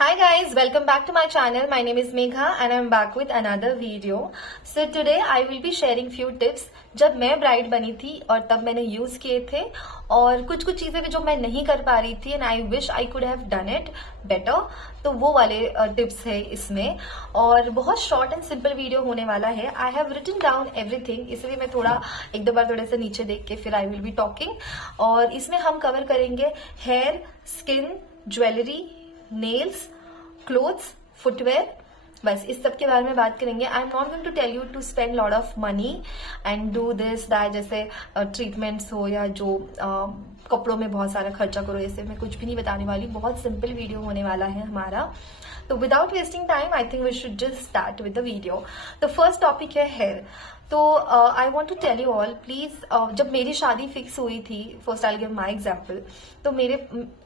Hi guys, welcome back to my channel. My name is Megha and I'm back with another video. So today I will be sharing few tips जब मैं bride बनी थी और तब मैंने use किए थे, और कुछ चीजें भी जो मैं नहीं कर पा रही थी and I wish I could have done it better, तो वो वाले टिप्स है इसमें। और बहुत शॉर्ट एंड सिंपल वीडियो होने वाला है। I have written down everything, इसलिए मैं थोड़ा एक दो बार थोड़े से नीचे देख के फिर आई विल बी टॉकिंग। और इसमें हम कवर करेंगे hair, skin, jewellery, nails, clothes, footwear, बस इस सब के बारे में बात करेंगे। I am not going to tell you to spend lot of money and do this that, जैसे ट्रीटमेंट्स हो या जो कपड़ों में बहुत सारा खर्चा करो, ऐसे मैं कुछ भी नहीं बताने वाली। बहुत सिंपल वीडियो होने वाला है हमारा। तो without wasting time I think we should just start with the video. तो फर्स्ट टॉपिक है हेयर। तो I want to tell you all please, जब मेरी शादी फिक्स हुई थी, first I give my example, तो मेरे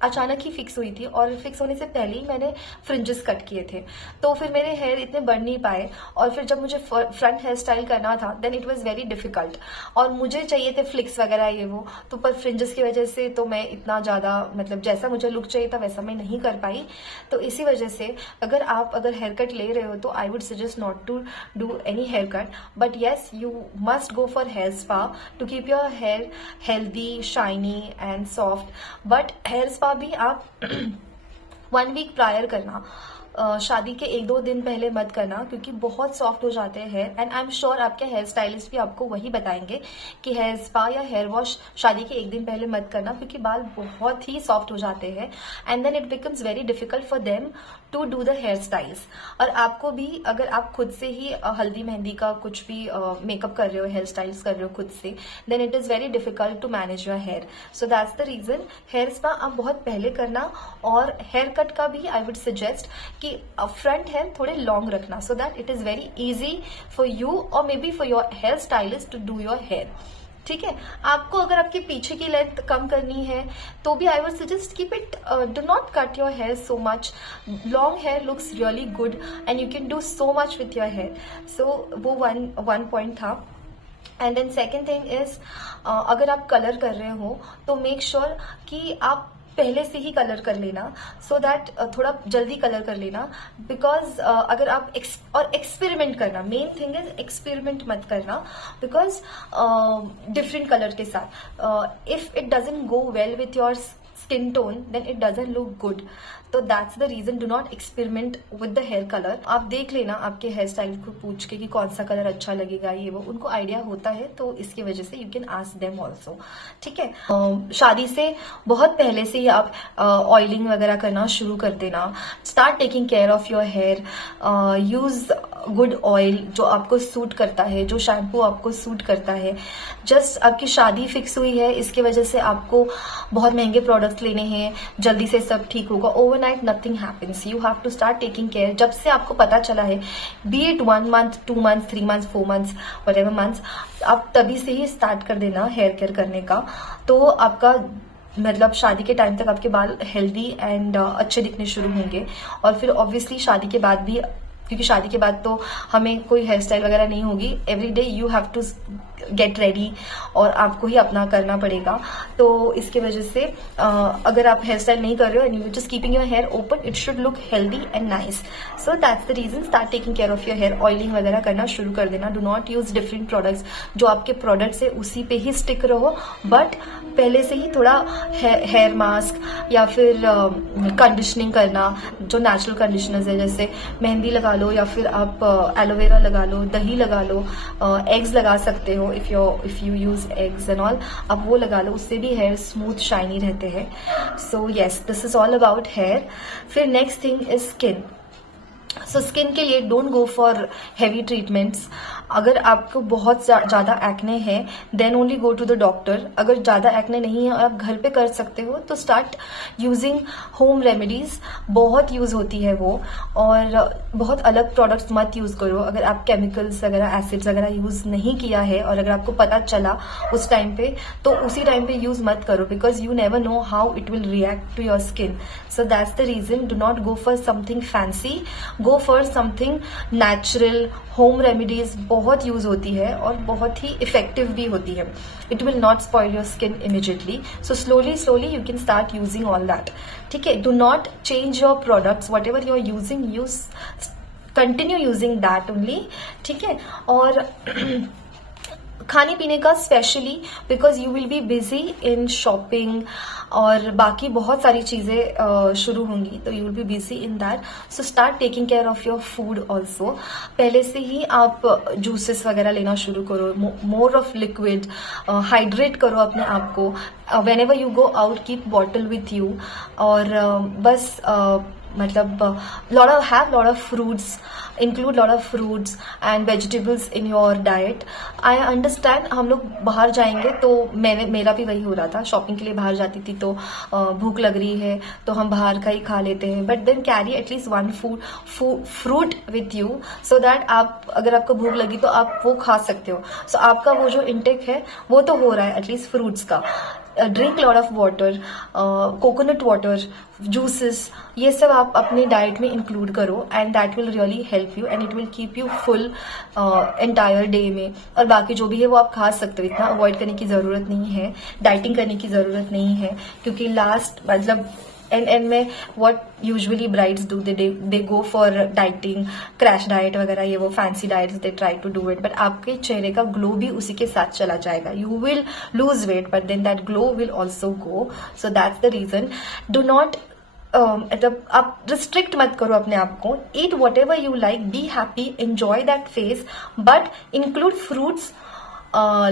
अचानक ही फिक्स हुई थी और फिक्स होने से पहले ही मैंने फ्रिंजेस कट किए थे, तो फिर मेरे हेयर इतने बढ़ नहीं पाए। और फिर जब मुझे फ्रंट हेयर स्टाइल करना था then it was very difficult, और मुझे चाहिए थे फ्लिक्स वगैरह ये वो, तो पर फ्रिंजेस की वजह से तो मैं इतना ज्यादा मतलब जैसा मुझे लुक चाहिए था वैसा मैं नहीं कर पाई। तो इसी वजह से अगर हेयर कट ले रहे हो तो I would suggest not to do any hair cut, but yes you must go for hair spa to keep your hair healthy, shiny and soft. But hair spa भी आप 1 week प्रायर करना, शादी के 1-2 दिन पहले मत करना, क्योंकि बहुत सॉफ्ट हो जाते हैं hair. And I am sure आपके हेयर स्टाइलिस्ट भी आपको वही बताएंगे कि हेयर स्पा या हेयर वॉश शादी के 1 दिन पहले मत करना, क्योंकि बाल बहुत ही सॉफ्ट हो जाते हैं and then it becomes very difficult for them to do the hair styles. और आपको भी अगर आप खुद से ही हल्दी मेहंदी का कुछ भी मेकअप कर रहे हो, हेयर स्टाइल्स कर रहे हो खुद से, then it is very difficult to manage your hair. So that's the reason hair spa आप बहुत पहले करना। और हेयर कट का भी आई वुड सजेस्ट कि फ्रंट हेयर थोड़े लॉन्ग रखना, so that it is very easy for you और maybe for your hair stylist to do your hair. ठीक है, आपको अगर आपके पीछे की लेंथ कम करनी है तो भी I would suggest keep it, do not cut your hair so much. Long hair looks really good and you can do so much with your hair. So वो वन पॉइंट था। And then second thing is, अगर आप colour कर रहे हो तो make sure कि आप पहले से ही कलर कर लेना, सो दैट थोड़ा जल्दी कलर कर लेना। बिकॉज अगर आप एक्सपेरिमेंट करना, मेन थिंग इज एक्सपेरिमेंट मत करना, बिकॉज डिफरेंट कलर के साथ if it doesn't go well with your skin tone then it doesn't look good. तो that's the reason, do not experiment with the hair colour. आप देख लेना आपके hair style को पूछ के कि कौन सा कलर अच्छा लगेगा, ये वो उनको आइडिया होता है, तो इसकी वजह से you can ask them also. ठीक है, शादी से बहुत पहले से ही आप ऑयलिंग वगैरह करना शुरू कर देना। Start taking care of your hair, use good oil जो आपको सूट करता है, जो शैम्पू आपको सूट करता है। जस्ट आपकी शादी फिक्स हुई है, इसकी वजह से आपको बहुत महंगे प्रोडक्ट्स लेने हैं, जल्दी से सब ठीक होगा, overnight nothing happens. You have to start taking care. जब से आपको पता चला है, be it 1 month, 2 months, 3 months, 4 months, whatever months, आप तभी से ही स्टार्ट कर देना हेयर केयर करने का। तो आपका मतलब शादी के टाइम तक आपके बाल हेल्दी एंड अच्छे दिखने शुरू होंगे। और फिर ऑब्वियसली शादी के बाद भी, क्योंकि शादी के बाद तो हमें कोई हेयर स्टाइल वगैरह नहीं होगी, every day you have to get ready और आपको ही अपना करना पड़ेगा। तो इसके वजह से अगर आप हेयर स्टाइल नहीं कर रहे हो and you just keeping your hair open, it should look healthy and nice. So that's the reason, start taking care of your hair. Oiling वगैरह करना शुरू कर देना। Do not use different products, जो आपके प्रोडक्ट्स है उसी पे ही स्टिक रहो, बट पहले से ही थोड़ा हेयर मास्क या फिर कंडीशनिंग करना, जो नेचुरल कंडीशनर्स है, जैसे मेहंदी लगा लो या फिर आप एलोवेरा लगा लो, दही लगा लो, एग्स लगा सकते हो if you use eggs and all, अब वो लगा लो, उससे भी हेयर स्मूथ शाइनी रहते हैं। So yes, this is all about hair. फिर next thing is skin. So skin के लिए don't go for heavy treatments. अगर आपको बहुत ज्यादा एक्ने है then only go to the doctor. अगर ज्यादा एक्ने नहीं है और आप घर पे कर सकते हो तो स्टार्ट यूजिंग होम रेमेडीज, बहुत यूज होती है वो। और बहुत अलग प्रोडक्ट्स मत यूज करो। अगर आप केमिकल्स वगैरह, एसिड्स वगैरह यूज नहीं किया है और अगर आपको पता चला उस टाइम पे, तो उसी टाइम पे यूज मत करो, because you never know how it will react to your skin. So that's the reason, do not go for something fancy, go for something natural. Home remedies बहुत यूज होती है और बहुत ही इफेक्टिव भी होती है. It will not spoil your skin immediately. So slowly you can start using all that. ठीक है, do not change your products. Whatever you are using, use continue using that only. ठीक है, और खाने पीने का specially because you will be busy in shopping और बाकी बहुत सारी चीज़ें शुरू होंगी, तो you will be busy in that. So start taking care of your food also. पहले से ही आप जूसेस वगैरह लेना शुरू करो, मोर ऑफ लिक्विड, हाइड्रेट करो अपने आप को. When ever you go out keep bottle with you. और बस मतलब have lot of fruits, include lot of fruits and vegetables in your diet. I understand हम लोग बाहर जाएंगे तो मेरा भी वही हो रहा था. शॉपिंग के लिए बाहर जाती थी तो भूख लग रही है तो हम बाहर का ही खा लेते हैं. But then carry at least one fruit with you so that आप अगर आपको भूख लगी तो आप वो खा सकते हो. सो आपका वो जो इंटेक है वो तो हो रहा है एटलीस्ट फ्रूट्स का. Drink lot of water, coconut water, juices, ये सब आप अपने डाइट में इंक्लूड करो and that will really help you and it will keep you full entire day में. और बाकी जो भी है वो आप खा सकते हो. इतना अवॉइड करने की जरूरत नहीं है, डाइटिंग करने की जरूरत नहीं है, क्योंकि लास्ट मतलब एंड में what usually brides do, they go for dieting, crash diet वगैरह, ये वो fancy diets, they try to do it. But आपके चेहरे का ग्लो भी उसी के साथ चला जाएगा. You will lose weight but then that glow will also go. So that's the reason. Do not मतलब आप रिस्ट्रिक्ट मत करो अपने आप को. Eat whatever you like, be happy, enjoy that face, but include fruits,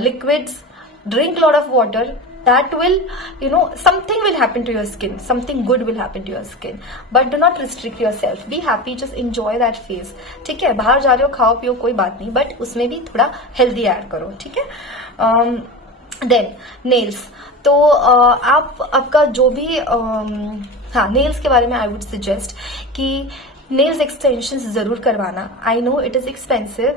liquids, drink lot of water. That will, something will happen to your skin, something good will happen to your skin, but do not restrict yourself. Be happy, just enjoy that phase. ठीक है, बाहर जा रहे हो, खाओ पियो, कोई बात नहीं, बट उसमें भी थोड़ा हेल्दी ऐड करो. ठीक है. Then nails. तो आपका जो भी हाँ, नेल्स के बारे में आई वुड सजेस्ट कि नेल्स एक्सटेंशंस जरूर करवाना. I know it is expensive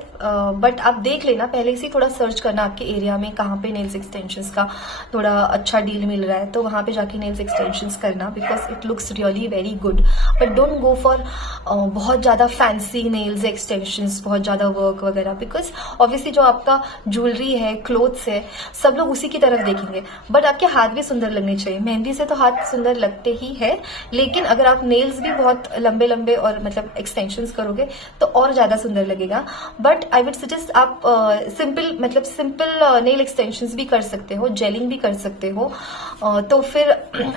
but आप देख लेना, पहले से थोड़ा सर्च करना आपके एरिया में कहाँ पे नेल्स एक्सटेंशंस का थोड़ा अच्छा डील मिल रहा है, तो वहाँ पे जाके नेल्स एक्सटेंशंस करना because it looks really very good. But don't go for बहुत ज़्यादा फैंसी नेल्स एक्सटेंशंस, बहुत ज़्यादा वर्क वगैरह, बिकॉज ऑब्वियसली जो आपका ज्वेलरी है, क्लोथ्स है, सब लोग उसी की तरफ देखेंगे. बट आपके हाथ भी सुंदर लगने चाहिए. मेहंदी से तो हाथ सुंदर लगते ही है, लेकिन अगर आप नेल्स भी बहुत लंबे लंबे और मतलब एक्सटेंशंस करोगे तो और ज्यादा सुंदर लगेगा. बट आई वुड सजेस्ट आप सिंपल नेल एक्सटेंशंस भी कर सकते हो, जेलिंग भी कर सकते हो, तो फिर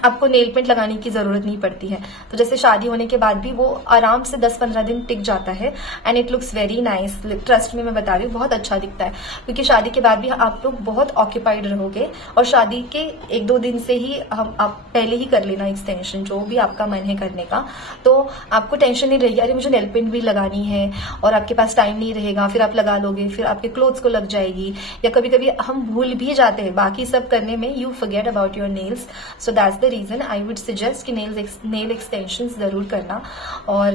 आपको नेल पेंट लगाने की जरूरत नहीं पड़ती है. तो जैसे शादी होने के बाद भी वो आराम से 10-15 दिन टिक जाता है and it looks very nice. Trust में मैं बता रही हूँ, बहुत अच्छा दिखता है, क्योंकि शादी के बाद भी आप लोग बहुत ऑक्यूपाइड रहोगे और शादी के 1-2 दिन से ही आप पहले ही कर लेना एक्सटेंशन, जो भी आपका मन है करने का, तो आपको टेंशन नहीं रहेगी अरे मुझे नेल पेंट भी लगानी है, और आपके पास टाइम नहीं रहेगा, फिर आप लगा लोगे, फिर आपके क्लोथ्स को लग जाएगी, या कभी कभी हम भूल भी जाते हैं बाकी सब करने में, you forget about your nails. So that's the reason I would suggest कि नेल एक्सटेंशंस जरूर करना. और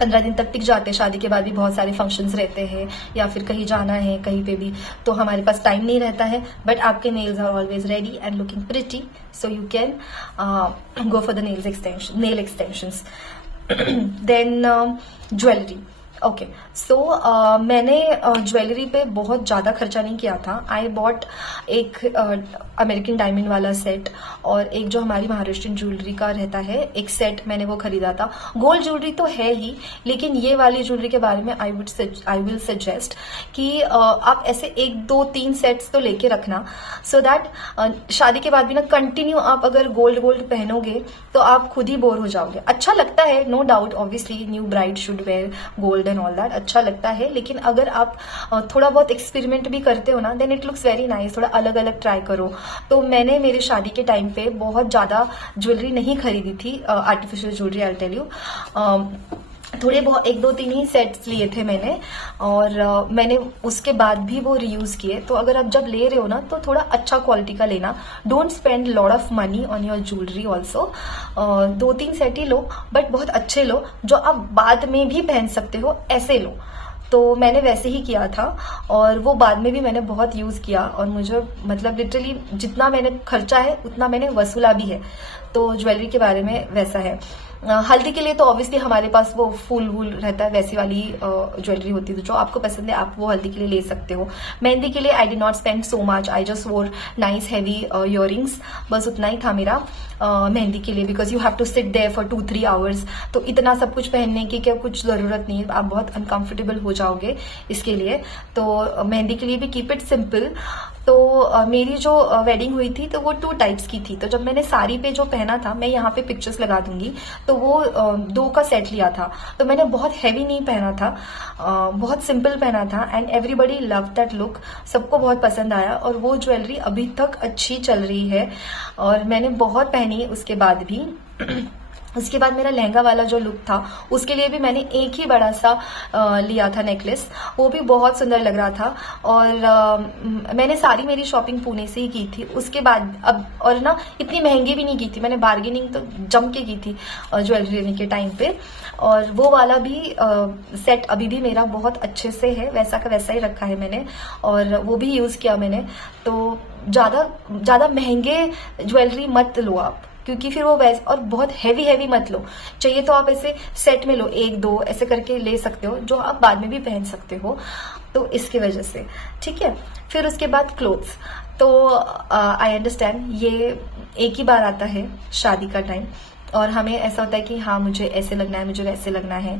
15 दिन तक टिक जाते हैं. शादी के बाद भी बहुत सारे फंक्शंस रहते हैं या फिर कहीं जाना है कहीं पे भी, तो हमारे पास टाइम नहीं रहता है, बट आपके nails are always ready and looking pretty, so you can go for the nail extensions. Then jewellery. Okay, so मैंने ज्वेलरी पे बहुत ज़्यादा खर्चा नहीं किया था. आई बॉट एक अमेरिकन डायमंड वाला सेट और एक जो हमारी महाराष्ट्रियन ज्वेलरी का रहता है एक सेट, मैंने वो खरीदा था. गोल्ड ज्वेलरी तो है ही, लेकिन ये वाली ज्वेलरी के बारे में आई विल सजेस्ट कि आप ऐसे 1-2-3 सेट्स तो लेके रखना, सो दैट शादी के बाद भी ना कंटिन्यू आप अगर गोल्ड पहनोगे तो आप खुद ही बोर हो जाओगे. अच्छा लगता है, no doubt, obviously new bride should wear gold and all that, अच्छा लगता है, लेकिन अगर आप थोड़ा बहुत एक्सपेरिमेंट भी करते हो ना, then it looks very nice. थोड़ा अलग अलग ट्राई करो. तो मैंने मेरी शादी के टाइम पे बहुत ज्यादा ज्वेलरी नहीं खरीदी थी, artificial jewellery, I tell you. थोड़े बहुत 1-2-3 ही सेट्स लिए थे मैंने, और मैंने उसके बाद भी वो रीयूज किए. तो अगर आप जब ले रहे हो ना तो थोड़ा अच्छा क्वालिटी का लेना. Don't spend lot of money on your jewellery also. 2-3 set he low, but बहुत अच्छे लो जो आप बाद में भी पहन सकते हो, ऐसे लो. तो मैंने वैसे ही किया था और वो बाद में भी मैंने बहुत यूज किया, और मुझे मतलब लिटरली जितना मैंने खर्चा है उतना मैंने वसूला भी है. तो ज्वेलरी के बारे में वैसा है. हल्दी के लिए तो ऑब्वियसली हमारे पास वो फूल वूल रहता है, वैसी वाली ज्वेलरी होती है, तो जो आपको पसंद है आप वो हल्दी के लिए ले सकते हो। मेहंदी के लिए I did not spend so much, I just wore nice heavy earrings, बस उतना ही था मेरा मेहंदी के लिए, because you have to sit there for 2-3 hours, तो इतना सब कुछ पहनने की क्या कुछ जरूरत नहीं है, आप बहुत अनकंफर्टेबल हो जाओगे इसके लिए। तो मेहंदी के लिए भी कीप इट सिंपल। तो मेरी जो वेडिंग हुई थी तो वो 2 टाइप्स की थी। तो जब मैंने साड़ी पे जो पहना था, मैं यहाँ पे पिक्चर्स लगा दूंगी, तो वो 2 का सेट लिया था। तो मैंने बहुत हैवी नहीं पहना था, बहुत सिंपल पहना था, and everybody love that look, सबको बहुत पसंद आया। और वो ज्वेलरी अभी तक अच्छी चल रही है और मैंने बहुत पहनी उसके बाद भी। उसके बाद मेरा लहंगा वाला जो लुक था उसके लिए भी मैंने एक ही बड़ा सा लिया था नेकलेस, वो भी बहुत सुंदर लग रहा था। और मैंने सारी मेरी शॉपिंग पुणे से ही की थी। उसके बाद अब और ना इतनी महंगी भी नहीं की थी, मैंने बार्गेनिंग तो जम के की थी ज्वेलरी लेने के टाइम पे। और वो वाला भी सेट अभी भी मेरा बहुत अच्छे से है, वैसा का वैसा ही रखा है मैंने, और वो भी यूज किया मैंने। तो ज्यादा महंगे ज्वेलरी मत लो आप, क्योंकि फिर वो वैसे, और बहुत हैवी मत लो। चाहिए तो आप ऐसे सेट में लो, 1-2 ऐसे करके ले सकते हो, जो आप बाद में भी पहन सकते हो, तो इसकी वजह से, ठीक है। फिर उसके बाद क्लोथ्स, तो आई अंडरस्टैंड ये एक ही बार आता है शादी का टाइम, और हमें ऐसा होता है कि हाँ मुझे ऐसे लगना है, मुझे वैसे लगना है।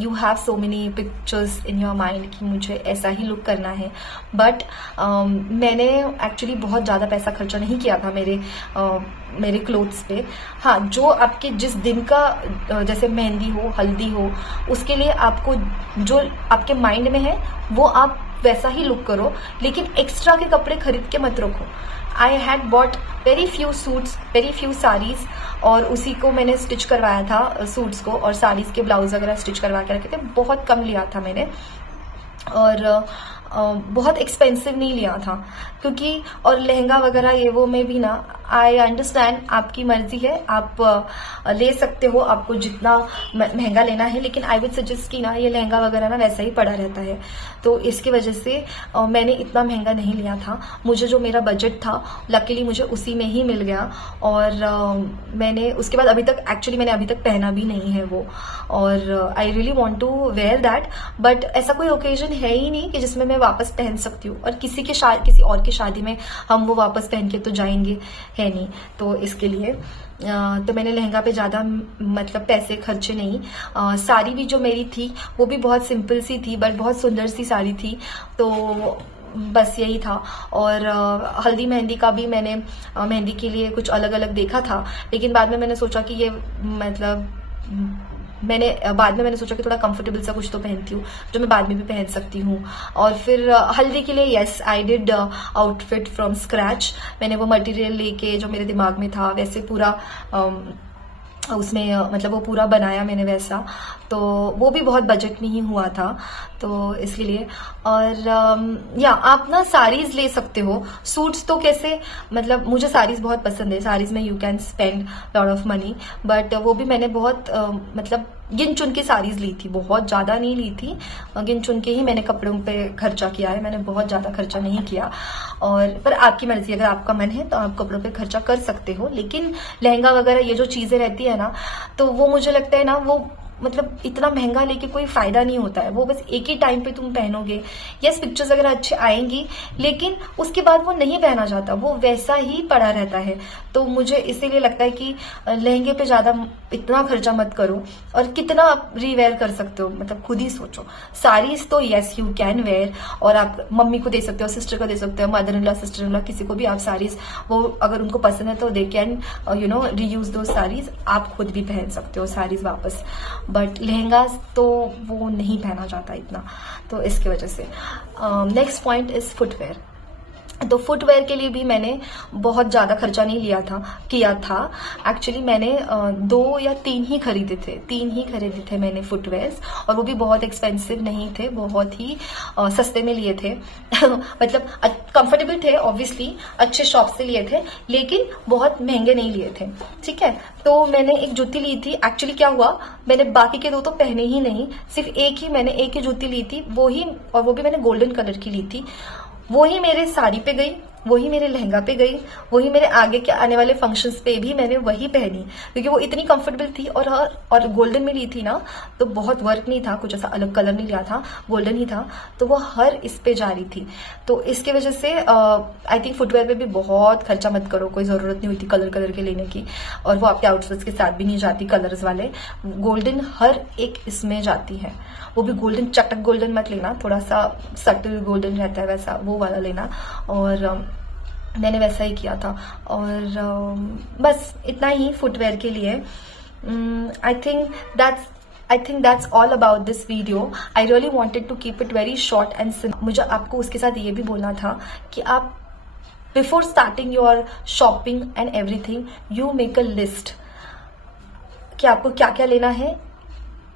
You have so many pictures in your mind कि मुझे ऐसा ही लुक करना है। बट मैंने एक्चुअली बहुत ज़्यादा पैसा खर्चा नहीं किया था मेरे क्लोथ्स पे। हाँ, जो आपके जिस दिन का जैसे मेहंदी हो, हल्दी हो, उसके लिए आपको जो आपके माइंड में है वो आप वैसा ही लुक करो, लेकिन एक्स्ट्रा के कपड़े खरीद के मत रखो। I had bought very few suits, very few saris, और उसी को मैंने स्टिच करवाया था, सूट्स को और साड़ीज के ब्लाउज वगैरह स्टिच करवा के रखे थे। बहुत कम लिया था मैंने, और बहुत एक्सपेंसिव नहीं लिया था, क्योंकि और लहंगा वगैरह ये वो में भी ना, आई अंडरस्टैंड आपकी मर्जी है, आप ले सकते हो आपको जितना महंगा लेना है, लेकिन आई वुड सजेस्ट कि ना ये लहंगा वगैरह ना वैसा ही पड़ा रहता है। तो इसकी वजह से मैंने इतना महंगा नहीं लिया था। मुझे जो मेरा बजट था लकीली मुझे उसी में ही मिल गया, और मैंने उसके बाद अभी तक पहना भी नहीं है वो, और I really want to wear that. But ऐसा कोई ओकेजन है ही नहीं कि जिसमें मैं वापस पहन सकती हूँ, और किसी और की शादी में हम वो वापस पहन के तो जाएंगे है नहीं। तो इसके लिए तो मैंने लहंगा पे ज्यादा मतलब पैसे खर्चे नहीं। साड़ी भी जो मेरी थी वो भी बहुत सिंपल सी थी, बट बहुत सुंदर सी साड़ी थी, तो बस यही था। और हल्दी मेहंदी का भी मैंने मेहंदी के लिए कुछ अलग अलग देखा था, लेकिन बाद में मैंने सोचा कि ये मतलब बाद में मैंने सोचा कि थोड़ा कंफर्टेबल सा कुछ तो पहनती हूँ जो मैं बाद में भी पहन सकती हूँ। और फिर हल्दी के लिए yes I did outfit from scratch. मैंने वो मटेरियल लेके जो मेरे दिमाग में था वैसे पूरा उसमें मतलब वो पूरा बनाया मैंने वैसा, तो वो भी बहुत बजट में ही हुआ था, तो इसके लिए। और या आप ना साड़ीज ले सकते हो, सूट्स तो कैसे, मतलब मुझे साड़ीज बहुत पसंद है, साड़ीज में you can spend lot of money, but वो भी मैंने बहुत मतलब गिन चुन के साड़ीज ली थी, बहुत ज्यादा नहीं ली थी, गिन चुन के ही मैंने कपड़ों पे खर्चा किया है, मैंने बहुत ज्यादा खर्चा नहीं किया। और पर आपकी मर्जी, अगर आपका मन है तो आप कपड़ों पे खर्चा कर सकते हो, लेकिन लहंगा वगैरह ये जो चीजें रहती है ना, तो वो मुझे लगता है ना वो मतलब इतना महंगा लेके कोई फायदा नहीं होता है, वो बस एक ही टाइम पे तुम पहनोगे। यस पिक्चर्स वगैरह अच्छे आएंगी, लेकिन उसके बाद वो नहीं पहना जाता, वो वैसा ही पड़ा रहता है। तो मुझे इसीलिए लगता है कि लहंगे पे ज्यादा इतना खर्चा मत करो, और कितना आप रीवेयर कर सकते हो मतलब खुद ही सोचो। साड़ीज तो यस यू कैन वेयर, और आप मम्मी को दे सकते हो, सिस्टर को दे सकते हो, mother in law, sister in law, किसी को भी आप साड़ीज, वो अगर उनको पसंद है तो दे कैन रीयूज दो साड़ीज, आप खुद भी पहन सकते हो साड़ीज वापस। बट लहंगा तो वो नहीं पहना जाता इतना, तो इसकी वजह से। Next point is footwear. तो फुटवेयर के लिए भी मैंने बहुत ज्यादा खर्चा नहीं किया था। एक्चुअली मैंने 2 या 3 ही खरीदे थे मैंने फुटवेयर्स, और वो भी बहुत एक्सपेंसिव नहीं थे, बहुत ही सस्ते में लिए थे मतलब कंफर्टेबल थे, ऑब्वियसली अच्छे शॉप से लिए थे, लेकिन बहुत महंगे नहीं लिए थे, ठीक है। तो मैंने एक जूती ली थी। एक्चुअली क्या हुआ, मैंने बाकी के 2 तो पहने ही नहीं, सिर्फ एक ही जूती ली थी, वो भी मैंने गोल्डन कलर की ली थी। वो ही मेरे साड़ी पे गई वही मेरे लहंगा पे गई, वही मेरे आगे के आने वाले फंक्शंस पे भी मैंने वही पहनी, क्योंकि वो इतनी कंफर्टेबल थी। और गोल्डन में ली थी ना, तो बहुत वर्क नहीं था, कुछ ऐसा अलग कलर नहीं लिया था, गोल्डन ही था, तो वो हर इस पे जा रही थी। तो इसके वजह से आई थिंक फुटवेयर पे भी बहुत खर्चा मत करो, कोई जरूरत नहीं होती कलर के लेने की, और वो आपके आउटफिट्स के साथ भी नहीं जाती कलर्स वाले। गोल्डन हर एक इसमें जाती है, वो भी गोल्डन चटक गोल्डन मत लेना, थोड़ा सा सटल गोल्डन रहता है वैसा, वो वाला लेना। और मैंने वैसा ही किया था। और बस इतना ही फुटवेयर के लिए। I think that's all about this video. I really wanted to keep it very short and simple. मुझे आपको उसके साथ ये भी बोलना था कि आप before starting your shopping and everything, you make a list कि आपको क्या क्या लेना है,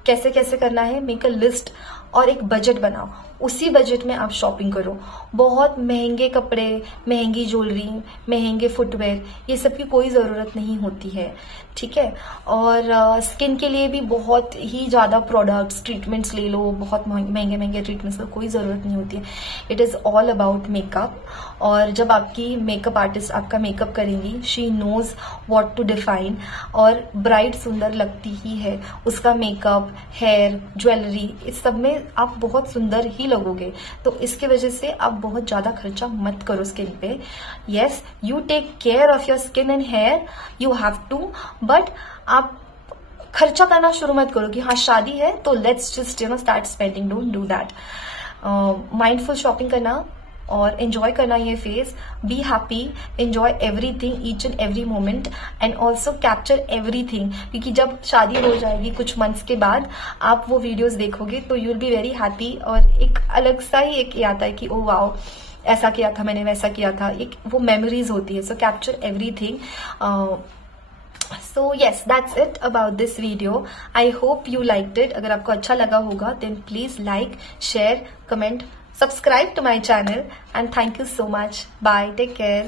कैसे कैसे करना है। मेक अ लिस्ट और एक बजट बनाओ, उसी बजट में आप शॉपिंग करो। बहुत महंगे कपड़े, महंगी ज्वेलरी, महंगे फुटवेयर, ये सब की कोई ज़रूरत नहीं होती है, ठीक है। और स्किन के लिए भी बहुत ही ज़्यादा प्रोडक्ट्स, ट्रीटमेंट्स ले लो, बहुत महंगे महंगे ट्रीटमेंट्स की कोई ज़रूरत नहीं होती है। It is all about makeup. और जब आपकी मेकअप आर्टिस्ट आपका मेकअप करेंगी, she knows what to define. और ब्राइड सुंदर लगती ही है, उसका मेकअप, हेयर, ज्वेलरी, इस सब में आप बहुत सुंदर ही लगोगे। तो इसके वजह से आप बहुत ज्यादा खर्चा मत करो स्किन पे। Yes, you take care of your skin and hair, you have to, but आप खर्चा करना शुरू मत करो कि हाँ शादी है तो let's just start spending. Don't do that. Mindful shopping करना और एंजॉय करना ये phase. B happy, enjoy everything, each and every moment, and also capture everything. क्योंकि जब शादी हो जाएगी कुछ मंथ्स के बाद, आप वो वीडियोस देखोगे तो you will be very happy. और एक अलग सा ही एक ये आता है कि ओ वाओ, ऐसा किया था मैंने, वैसा किया था, एक वो मेमोरीज होती है। So capture everything. So yes, that's it about this video. I hope you liked it. अगर आपको अच्छा लगा होगा then please like, share, comment, subscribe to my channel, and thank you so much. Bye. Take care.